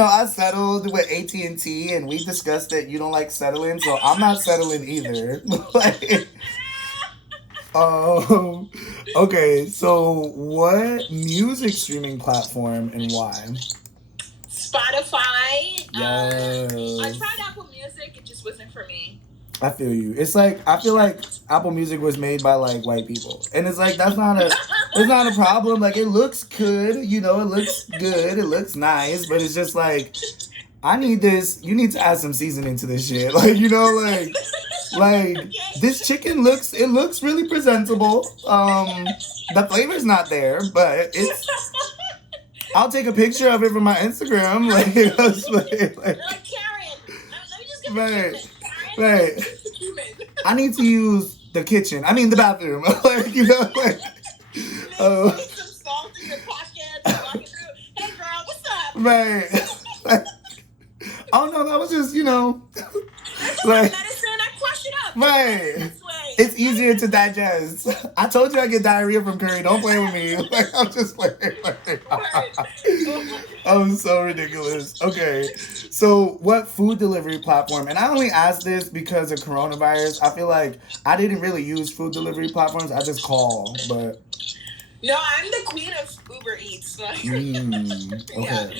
I settled with AT&T, and we discussed that you don't like settling, so I'm not settling either. Like, um, okay, so what music streaming platform and why? Spotify. I Yes. tried Apple Music. It just wasn't for me. I feel you. It's like, I feel like Apple Music was made by like white people, and it's like it's not a problem. Like, it looks good, it looks good, it looks nice, but it's just like, I need this. You need to add some seasoning to this shit. Like, like this chicken looks really presentable. The flavor's not there, but it's. I'll take a picture of it from my Instagram. Like, Like Karen, let me just get the chicken. Right. I need to use the kitchen. I mean, the bathroom. Like, like. Some salt in your pocket. Walking through. Hey, girl, what's up? Right. Oh no, that was just like medicine. I crush it up. Right. It's easier to digest. I told you I get diarrhea from curry. Don't play with me. Like, I'm just playing. I'm so ridiculous. Okay. So what food delivery platform? And I only asked this because of coronavirus. I feel like I didn't really use food delivery platforms. I just call, but. No, I'm the queen of Uber Eats. Okay. Yeah.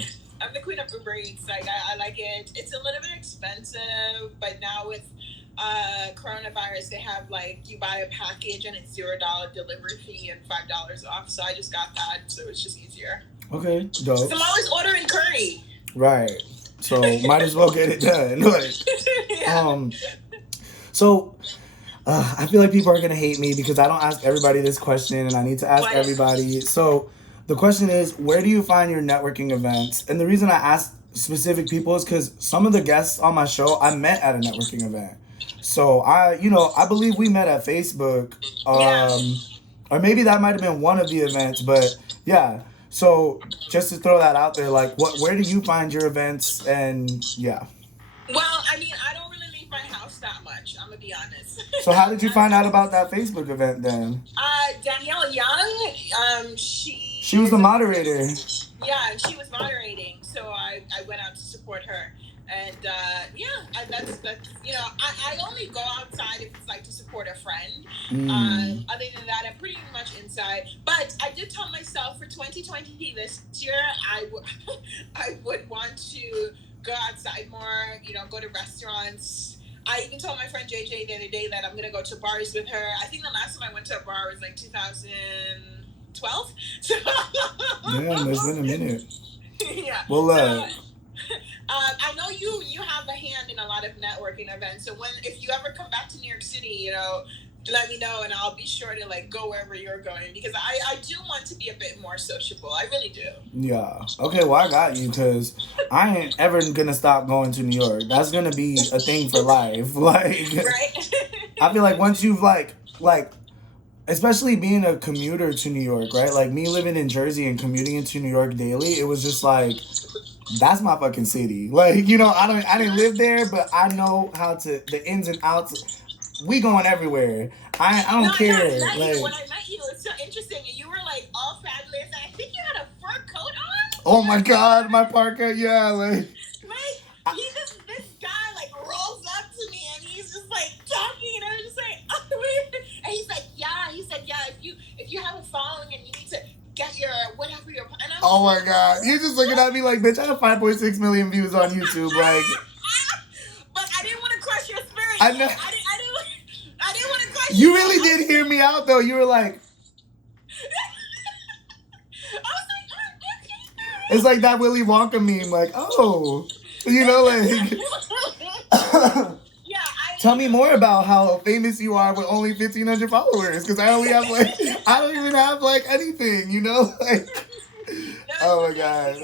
I'm the queen of Uber Eats. Like, I like it. It's a little bit expensive, but now with coronavirus, they have like, you buy a package and it's $0 delivery fee and $5 off. So I just got that, so it's just easier. Okay, dope. So I'm always ordering curry. Right. So might as well get it done. Like, yeah. So. I feel like people are going to hate me because I don't ask everybody this question, and I need to ask everybody. So the question is, where do you find your networking events? And the reason I ask specific people is because some of the guests on my show I met at a networking event. So I believe we met at Facebook, or maybe that might have been one of the events, but yeah. So just to throw that out there, like, where do you find your events? And yeah. Well, I mean, I don't really leave my house that much. I'm gonna be honest. So how did you find out about that Facebook event then? Danielle Young, she was the moderator. Yeah, she was moderating, so I went out to support her, and that's I only go outside if it's like to support a friend. Other than that, I'm pretty much inside. But I did tell myself for 2020 this year, I would want to go outside more, go to restaurants. I even told my friend JJ the other day that I'm going to go to bars with her. I think the last time I went to a bar was like 2012. Damn, there's been a minute. Yeah. Well, I know you have a hand in a lot of networking events. So if you ever come back to New York City, let me know and I'll be sure to like go wherever you're going because I do want to be a bit more sociable. I really do. Yeah. Okay, well, I got you because I ain't ever gonna stop going to New York. That's gonna be a thing for life. Like, right? I feel like once you've like especially being a commuter to New York, right? Like me living in Jersey and commuting into New York daily, it was just like, that's my fucking city. Like, I didn't live there, but I know the ins and outs. We going everywhere. I don't care. Like, when I met you, it's so interesting. And you were like all fabulous. And I think you had a fur coat on. Oh my God, my parka, yeah, like. This guy like rolls up to me and he's just like talking and I'm just like, oh, and he's like, yeah. He said, yeah. If you have a following and you need to get your whatever your. And I'm oh my God, you're just looking at me like, bitch. I have 5.6 million views on YouTube, like. But I didn't want to crush your spirit. I know. I didn't want to crush you. You really did hear me out though. You were like. I was like, oh, okay. It's like that Willy Wonka meme, like, oh, like. Yeah. Tell me more about how famous you are with only 1,500 followers, because I only have like, I don't even have like anything, like. Oh my God.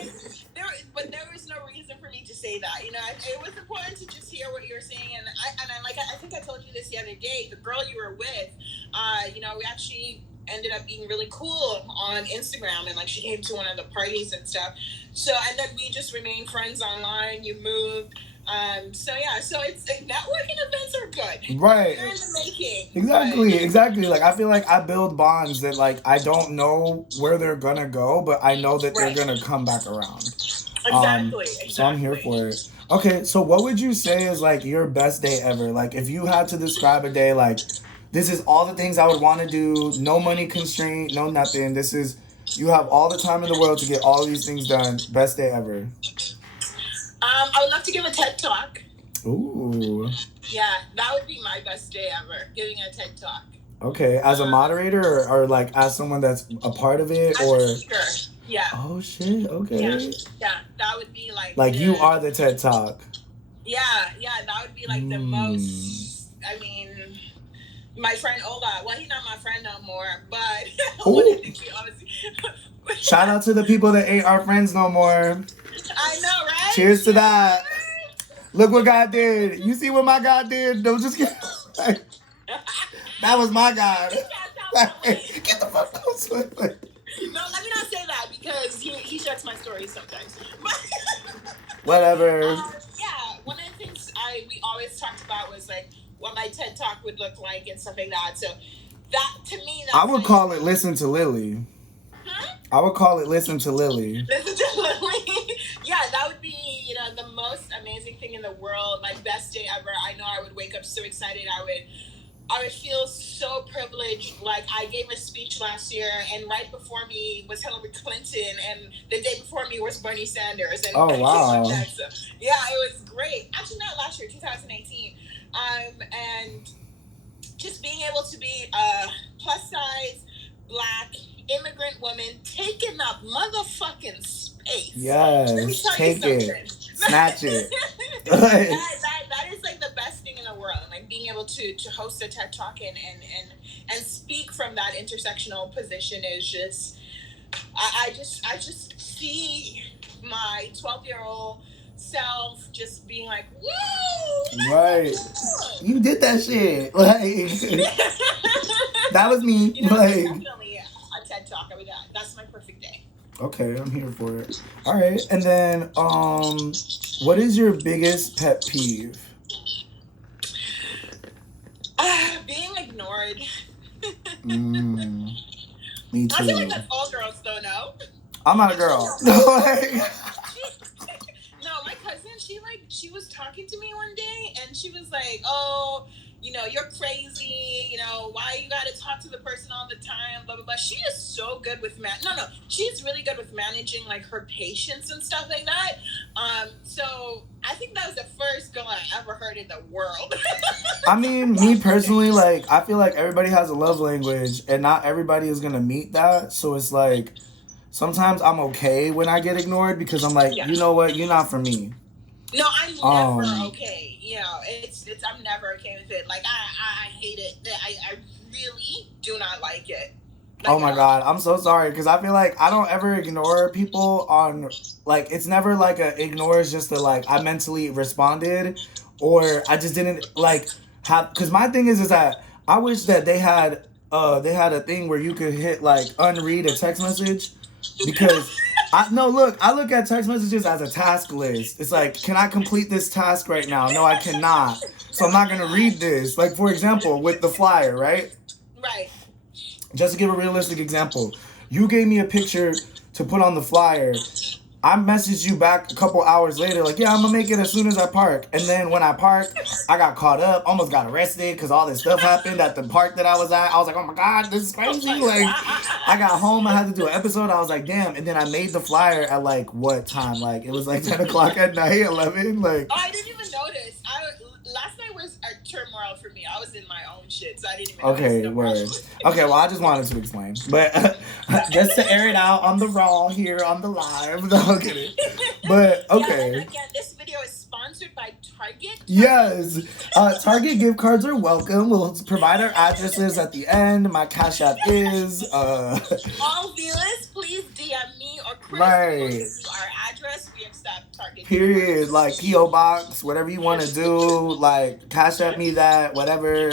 But there was no reason for me to say that, it was important to just hear what you were saying, and I think I told you this the other day. The girl you were with, we actually ended up being really cool on Instagram, and like she came to one of the parties and stuff. So and then we just remained friends online. You moved. So yeah, so it's like networking events are good. Right. They're in the making. Exactly. Like, I feel like I build bonds that, like, I don't know where they're gonna go, but I know that they're gonna come back around. Exactly. So I'm here for it. Okay, so what would you say is, like, your best day ever? Like, if you had to describe a day, like, this is all the things I would want to do, no money constraint, no nothing. This is, you have all the time in the world to get all these things done. Best day ever. I would love to give a TED Talk. Ooh. Yeah, that would be my best day ever, giving a TED Talk. Okay, as a moderator or like as someone that's a part of it, or? As a speaker. Yeah. Oh shit. Okay. Yeah, that would be like. Like you are the TED Talk. Yeah, that would be like the most. I mean, my friend Ola. Well, he's not my friend no more, but shout out to the people that ain't our friends no more. I know, right? Cheers to that. Look what God did. You see what my God did? Don't just get. That was my God. Get the fuck out. No, let me not say that because he checks my stories sometimes. Whatever. Yeah, one of the things we always talked about was like what my TED Talk would look like and stuff like that. So that to me, I would call it "Listen to Lily." I would call it "Listen to Lily." Listen to Lily. Yeah, that would be the most amazing thing in the world. My best day ever. I know I would wake up so excited. I would feel so privileged. Like I gave a speech last year, and right before me was Hillary Clinton, and the day before me was Bernie Sanders. And oh wow! So, yeah, it was great. Actually, not last year, 2018. And just being able to be a plus size Black immigrant woman taking up motherfucking space. Yes, take it, snatch it. that is like the best thing in the world. Like being able to host a TED Talk and speak from that intersectional position is just. I just see my 12-year-old self just being like, woo! Right. You did that shit. Like that was me. Like definitely a TED Talk. I mean, that's my perfect day. Okay, I'm here for it. All right, and then what is your biggest pet peeve? Being ignored. Me too. I feel like that's all girls though, no? I'm not a girl. No, my cousin, she was talking to me one day and she was like, oh, you're crazy, why you gotta talk to the person all the time, blah, blah, blah. She is so good with she's really good with managing like her patience and stuff like that. So I think that was the first girl I ever heard in the world. I mean, me personally, like, I feel like everybody has a love language and not everybody is gonna meet that. So it's like, sometimes I'm okay when I get ignored because I'm like, you know what, you're not for me. No, I'm never okay. It's I'm never okay with it. Like I hate it. I really do not like it. Like, oh my God, I'm so sorry because I feel like I don't ever ignore people on like it's never like a ignore. It's just that like I mentally responded or I just didn't like have because my thing is that I wish that they had a thing where you could hit like unread a text message because. I look at text messages as a task list. It's like, can I complete this task right now? No, I cannot. So I'm not going to read this. Like, for example, with the flyer, right? Right. Just to give a realistic example, you gave me a picture to put on the flyer. I messaged you back a couple hours later, like, yeah, I'm going to make it as soon as I park. And then when I parked, I got caught up, almost got arrested because all this stuff happened at the park that I was at. I was like, oh my God, this is crazy. Like, I got home, I had to do an episode. I was like, damn. And then I made the flyer at like, what time? Like, it was like 10 o'clock at night, 11. Like, oh, I didn't even notice. Last night was a turmoil for me. I was in my own shit, so I didn't even okay, word. Okay, well, I just wanted to explain. But just to air it out on the raw here on the live. Don't get it. But, okay. Yeah, again, this video is sponsored by Target. Yes. Target gift cards are welcome. We'll provide our addresses at the end. My Cash App is... All viewers, please DM me or Chris. Right. Our address, we accept Target. Period. Like, P.O. Box, whatever you want to do. Like, Cash App me that, whatever.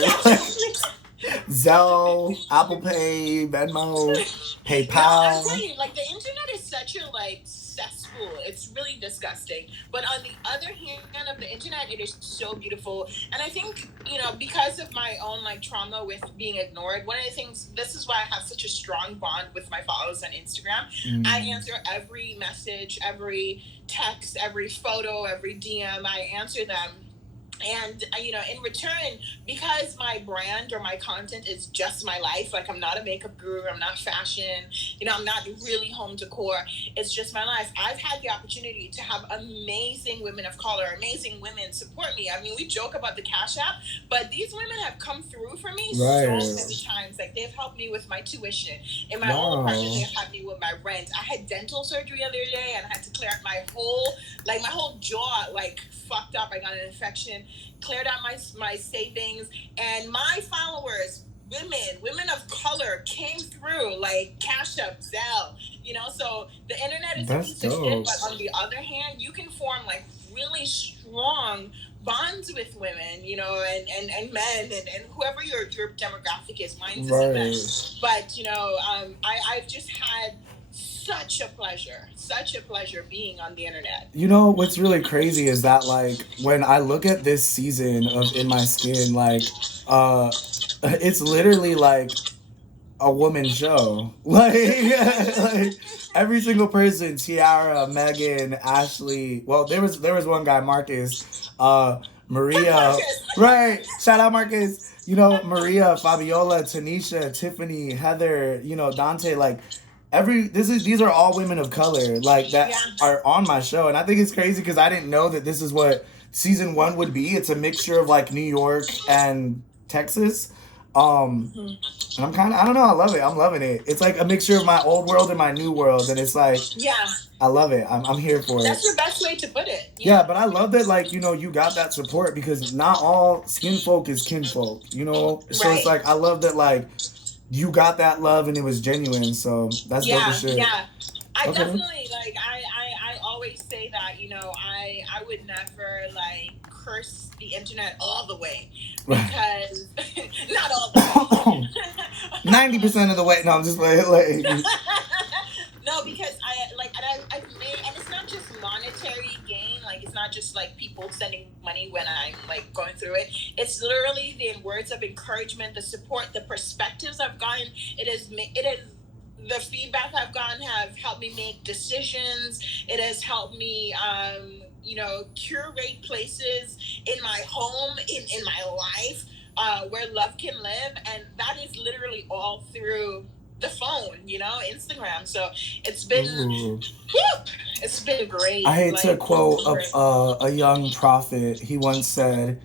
Zelle, Apple Pay, Venmo, No, I'm telling PayPal. you, like the internet is such a like cesspool. It's really disgusting. But on the other hand of the internet, it is so beautiful. And I think, because of my own like trauma with being ignored, one of the things, this is why I have such a strong bond with my followers on Instagram. I Mm. answer every message, every text, every photo, every DM. I answer them, and in return, because my brand or my content is just my life, like I'm not a makeup guru, I'm not fashion, I'm not really home decor, it's just my life. I've had the opportunity to have amazing women of color, amazing women support me. I mean, we joke about the Cash App, but these women have come through for me so many Right. times. Like, they've helped me with my tuition in my old apartment, Wow. they've helped me with my rent. I had dental surgery the other day and I had to clear out my whole jaw, like, fucked up. I got an infection, cleared out my savings, and my followers, women of color, came through, like Cash App, Zelle. So the internet is a That's piece of shit, dope. but on the other hand, you can form like really strong bonds with women, and men, and whoever your demographic is. Mine isn't men, Right. but I've just had such a pleasure being on the internet. You know what's really crazy is that like when I look at this season of In My Skin, like uh it's literally like a woman show. Like, like every single person, Tiara, Megan, Ashley. Well, there was one guy, Marcus, uh, Maria. Marcus. Right. Shout out Marcus. You know, Maria, Fabiola, Tanisha, Tiffany, Heather, Dante, like these are all women of color, like Yeah. that are on my show. And I think it's crazy because I didn't know that this is what season one would be. It's a mixture of like New York and Texas. Um and I'm kind of, I don't know, I love it. I'm loving it. It's like a mixture of my old world and my new world. And it's like, Yeah, I love it. I'm here for that's it. the best way to put it. Yeah, Yeah. but I love that, like, you got that support because not all skin folk is kinfolk, So it's Right. like, I love that, like, you got that love and it was genuine. So that's dope as Yeah. shit. Yeah. I Okay. definitely, like, I always say that, I would never like curse the internet all the way, Right. because not all the way. 90% of the way. No, I'm just like No, because I've made, and it's not just monetary gain. Like, it's not just like people sending money when I'm like going through it. It's literally the words of encouragement, the support, the perspectives I've gotten. It is the feedback I've gotten have helped me make decisions. It has helped me, curate places in my home, in my life, where love can live, and that is literally all through the phone, Instagram. So it's been, Ooh. whew, it's been I great. hate to Like, it's quote been great. a young prophet. He once said,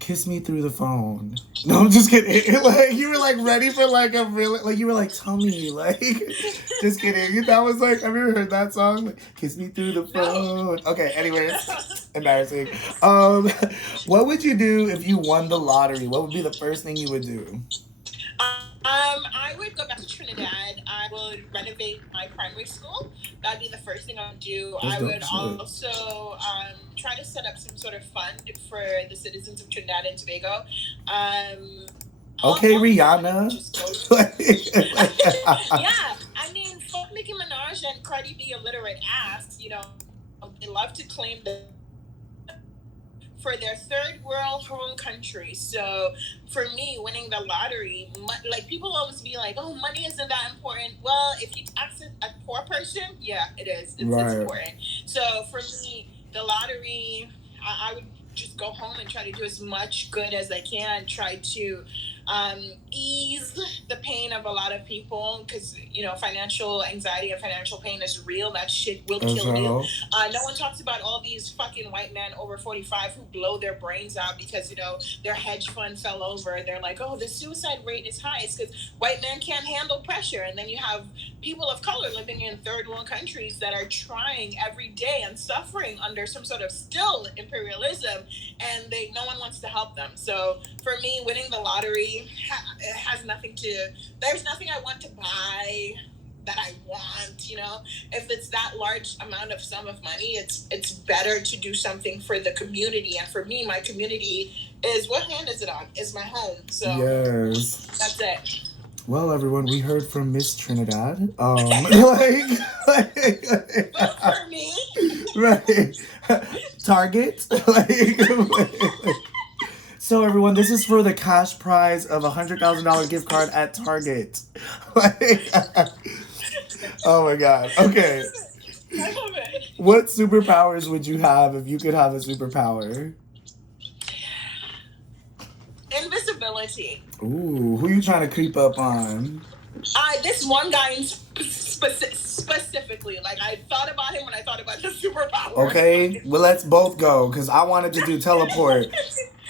"Kiss me through the phone." No, I'm just kidding. Like you were like ready for like a real, like you were like, "Tell me," like, just kidding. That was like, have you ever heard that song? Like, "Kiss me through the No. phone." Okay. Anyways, embarrassing. What would you do if you won the lottery? What would be the first thing you would do? I would go back to Trinidad. I would renovate my primary school. That'd be the first thing I would do. That's I dope would as shit. also try to set up some sort of fund for the citizens of Trinidad and Tobago. Um, Okay, all this money would Rihanna. just go. Like, Yeah, I mean, fuck Nicki Minaj and Cardi B illiterate ass. They love to claim the for their third world home country. So for me, winning the lottery, like, people always be like, "Oh, money isn't that important." Well, if you tax a poor person, yeah, it is. It's right. important. So for me, the lottery, I would just go home and try to do as much good as I can. Try to ease the pain of a lot of people, because financial anxiety and financial pain is real. That shit will As kill you. hell. No one talks about all these fucking white men over 45 who blow their brains out because their hedge fund fell over. They're like, "Oh, the suicide rate is high." It's because white men can't handle pressure, and then you have people of color living in third world countries that are trying every day and suffering under some sort of still imperialism, and no one wants to help them. So for me, winning the lottery, it has nothing to. There's nothing I want to buy. that I want, you know. If it's that large amount of sum of money, it's better to do something for the community. And for me, my community is, what hand is it on? Is my home. So Yes. that's it. Well, everyone, we heard from Miss Trinidad. Vote for me. Right. Target. So, everyone, this is for the cash prize of $100,000 gift card at Target. Oh my God. Okay. I love it. What superpowers would you have if you could have a superpower? Invisibility. Ooh, who you trying to creep up on? This one guy specifically, like, I thought about him when I thought about the superpower. Okay, well, let's both go, because I wanted to do teleport.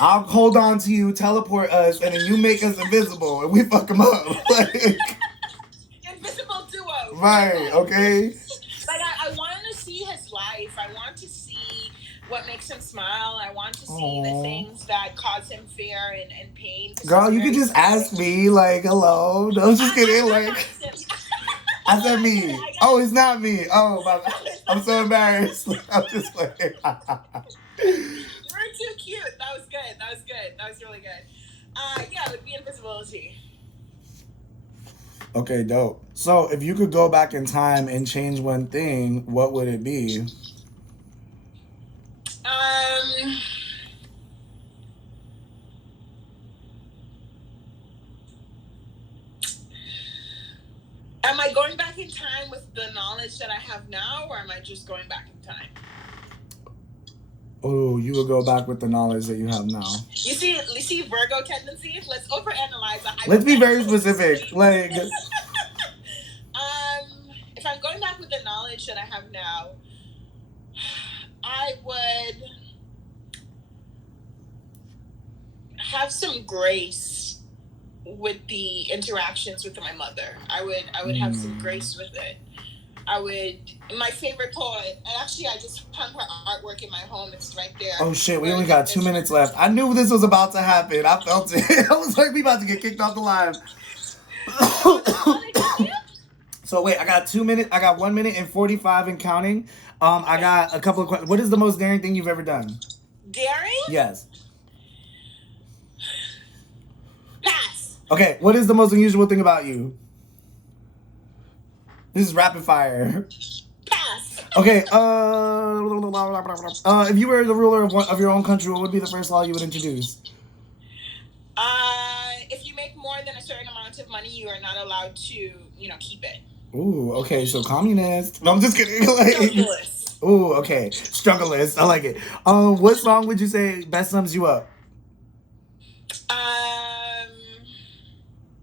I'll hold on to you, teleport us, and then you make us invisible, and we fuck them up. Invisible duo. Right, okay? Like, I want to see his life. I want to see what makes him smile. I want to see the things that cause him fear and pain. Girl, you could just ask me, like, hello. No, I'm just kidding. Like, I said me. Oh, it's not me. Oh, I'm so embarrassed. I'm just like... You were too cute. That was good. That was good. That was really good. Yeah, it would be invisibility. Okay, dope. So, if you could go back in time and change one thing, what would it be? Am I going back in time with the knowledge that I have now, or am I just going back in time? Oh, you would go back with the knowledge that you have now. You see Virgo tendencies? Let's overanalyze that. Let's be very specific. Like, if I'm going back with the knowledge that I have now, I would have some grace with the interactions with my mother. I would have some grace with it. My favorite poet, and actually I just hung her artwork in my home. It's right there. Oh shit, we only got 2 minutes left. I knew this was about to happen. I felt it. I was like, we about to get kicked off the live. So wait, I got 2 minutes. I got 1 minute and 45 and counting. I got a couple of questions. What is the most daring thing you've ever done? Daring? Yes. Pass. Okay, what is the most unusual thing about you? This is rapid fire. Pass. Okay, if you were the ruler of your own country, what would be the first law you would introduce? If you make more than a certain amount of money, you are not allowed to, keep it. Ooh, okay, so communist. No, I'm just kidding. Strugglist. Ooh, okay, strugglist. I like it. What song would you say best sums you up?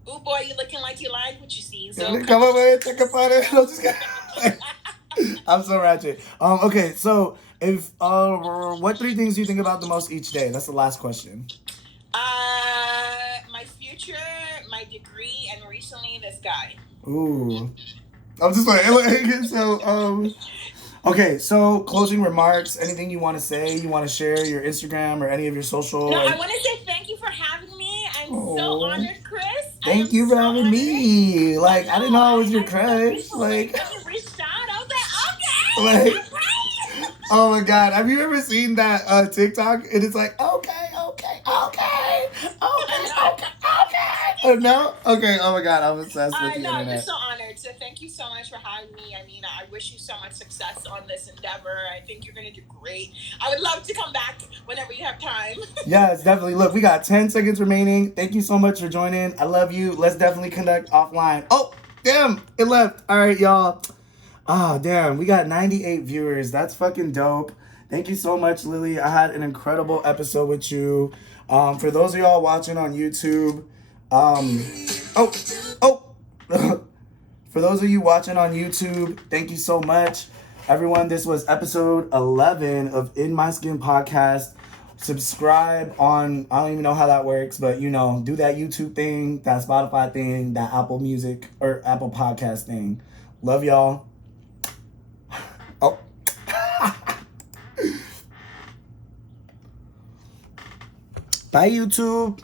Ooh boy, you looking like you like what you see. So come over and take a photo. I'm just kidding. I'm so ratchet. Okay, so if what 3 things do you think about the most each day? That's the last question. My future, my degree, and recently this guy. Ooh. I'm just like so okay, so closing remarks, anything you want to say, you want to share your Instagram or any of your social? No, I want to say thank you for having me. I'm so honored, Chris. Thank you for having me. Like, I didn't know I was your crush. Like, when you reached out, I was like, okay. Like, oh my God, have you ever seen that TikTok? And it's like, okay. Oh no? Okay, oh my God, I'm obsessed with the internet. I'm just so honored. So thank you so much for having me. I mean, I wish you so much success on this endeavor. I think you're gonna do great. I would love to come back whenever you have time. Yes, definitely. Look, we got 10 seconds remaining. Thank you so much for joining. I love you. Let's definitely connect offline. Oh, damn, it left. All right, y'all. Oh, damn, we got 98 viewers. That's fucking dope. Thank you so much, Lily. I had an incredible episode with you. For those of y'all watching on YouTube, for those of you watching on YouTube, thank you so much. Everyone, this was episode 11 of In My Skin Podcast. Subscribe on, I don't even know how that works, but do that YouTube thing, that Spotify thing, that Apple Music or Apple Podcast thing. Love y'all. Oh. Bye, YouTube.